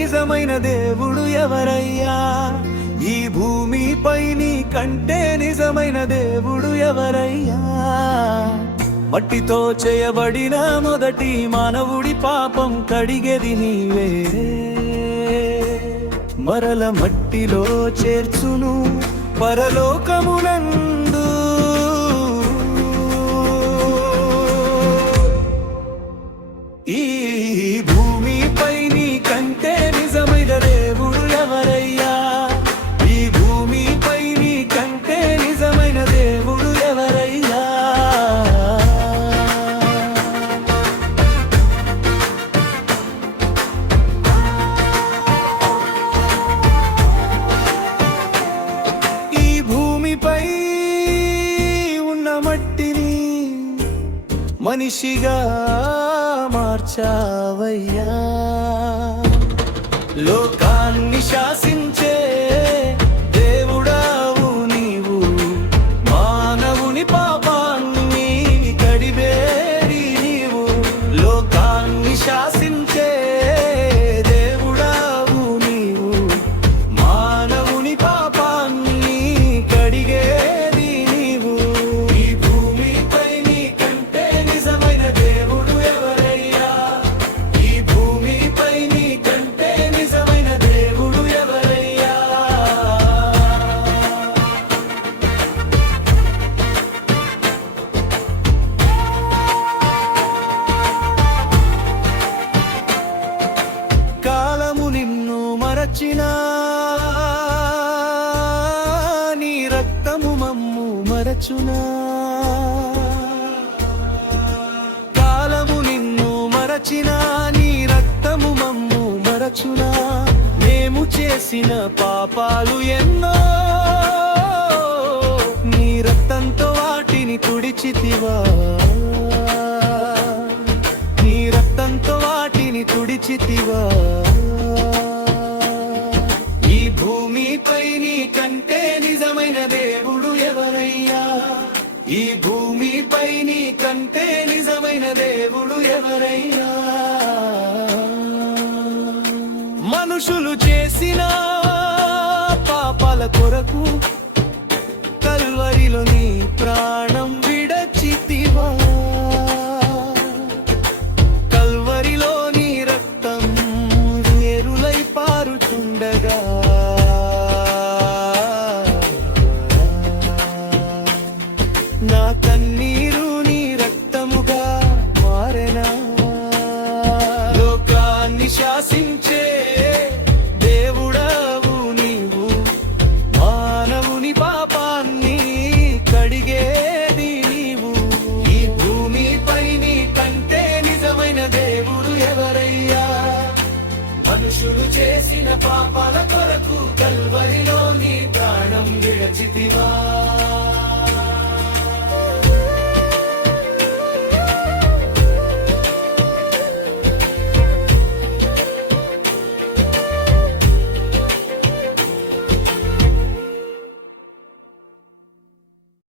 నిజమైన దేవుడు ఎవరయ్యా? ఈ భూమిపై నీ కంటే నిజమైన దేవుడు ఎవరయ్యా? మట్టితో చేయబడిన మొదటి మానవుడి పాపం కడిగేది నీవే. మరల మట్టిలో చేర్చును పరలోకమునందు మనిషిగా మార్చావయ్యా. లోకా మరచినా నీ రక్తము మమ్ము మరచునా? కాలము నిన్ను మరచినా నీ రక్తము మమ్ము మరచునా? మేము చేసిన పాపాలు ఎన్నో నీ రక్తంతో వాటిని తుడిచితివా? నీ రక్తంతో వాటిని తుడిచితివా? భూమిపై నీ కంటే నిజమైన దేవుడు ఎవరయ్యా? ఈ భూమిపై నీ కంటే నిజమైన దేవుడు ఎవరయ్యా? మనుషులు చేసిన పాపాల కొరకు కల్వరిలో నీ ప్రాణం విడచితివా? కల్వరిలో నీ రక్తం ఏరులై పారుచుండగా చేసిన పాపాల కొరకు కల్వరిలో నీ ప్రాణం విడచితివా.